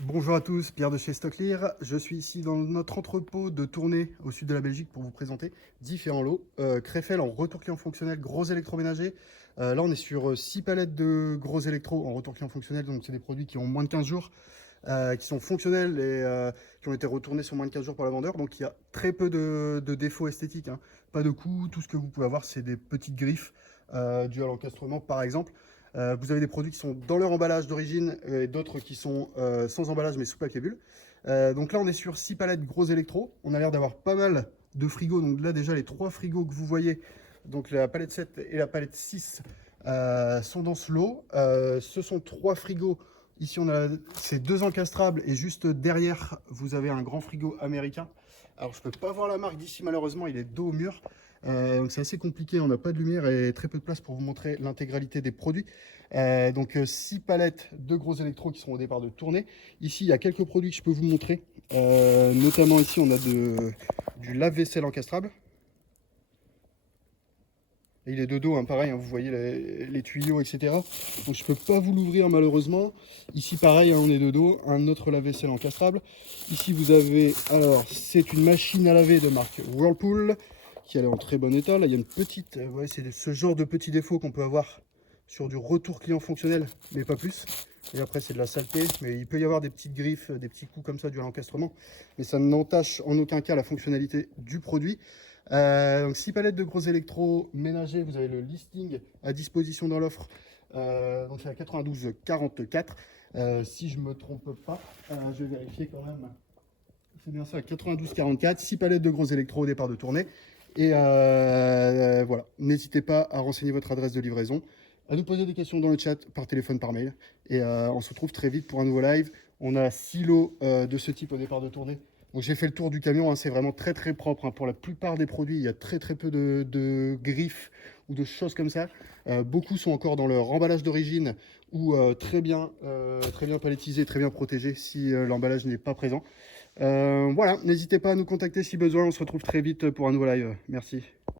Bonjour à tous, Pierre de chez Stocklear. Je suis ici dans notre entrepôt de Tournai au sud de la Belgique pour vous présenter différents lots. Crefel en retour client fonctionnel, gros électroménager. Là, on est sur 6 palettes de gros électro en retour client fonctionnel. Donc, c'est des produits qui ont moins de 15 jours, qui sont fonctionnels et qui ont été retournés sur moins de 15 jours par le vendeur. Donc, il y a très peu de défauts esthétiques, hein. Pas de coups. Tout ce que vous pouvez avoir, c'est des petites griffes dues à l'encastrement, par exemple. Vous avez des produits qui sont dans leur emballage d'origine et d'autres qui sont sans emballage mais sous papier bulle. Donc là, on est sur 6 palettes gros électro. On a l'air d'avoir pas mal de frigos. Donc là, déjà, les 3 frigos que vous voyez, donc la palette 7 et la palette 6, sont dans ce lot. Ce sont 3 frigos. Ici, on a ces 2 encastrables et juste derrière, vous avez un grand frigo américain. Alors, je ne peux pas voir la marque d'ici, malheureusement, il est dos au mur. Donc c'est assez compliqué, on n'a pas de lumière et très peu de place pour vous montrer l'intégralité des produits. Donc 6 palettes de gros électros qui seront au départ de tournée. Ici, il y a quelques produits que je peux vous montrer. Notamment ici, on a du lave-vaisselle encastrable. Et il est de dos, hein, pareil, hein, vous voyez les tuyaux, etc. Donc je ne peux pas vous l'ouvrir malheureusement. Ici, pareil, hein, on est de dos, un autre lave-vaisselle encastrable. Ici, vous avez, alors, c'est une machine à laver de marque Whirlpool, qui est en très bon état. Là, il y a une petite, ouais, c'est ce genre de petits défauts qu'on peut avoir sur du retour client fonctionnel, mais pas plus. Et après, c'est de la saleté, mais il peut y avoir des petites griffes, des petits coups comme ça dû à l'encastrement. Mais ça n'entache en aucun cas la fonctionnalité du produit. Donc 6 palettes de gros électro ménagers, vous avez le listing à disposition dans l'offre. Donc c'est à 92,44. Si je ne me trompe pas, je vais vérifier quand même. C'est bien ça, 92,44. 6 palettes de gros électro au départ de tournée. Et voilà, n'hésitez pas à renseigner votre adresse de livraison, à nous poser des questions dans le chat, par téléphone, par mail. Et on se retrouve très vite pour un nouveau live. On a 6 lots de ce type au départ de tournée. Donc j'ai fait le tour du camion, hein, c'est vraiment très très propre, hein. Pour la plupart des produits, il y a très très peu de griffes ou de choses comme ça. Beaucoup sont encore dans leur emballage d'origine ou très bien palettisés, très bien protégés si l'emballage n'est pas présent. Voilà, n'hésitez pas à nous contacter si besoin, on se retrouve très vite pour un nouveau live. Merci.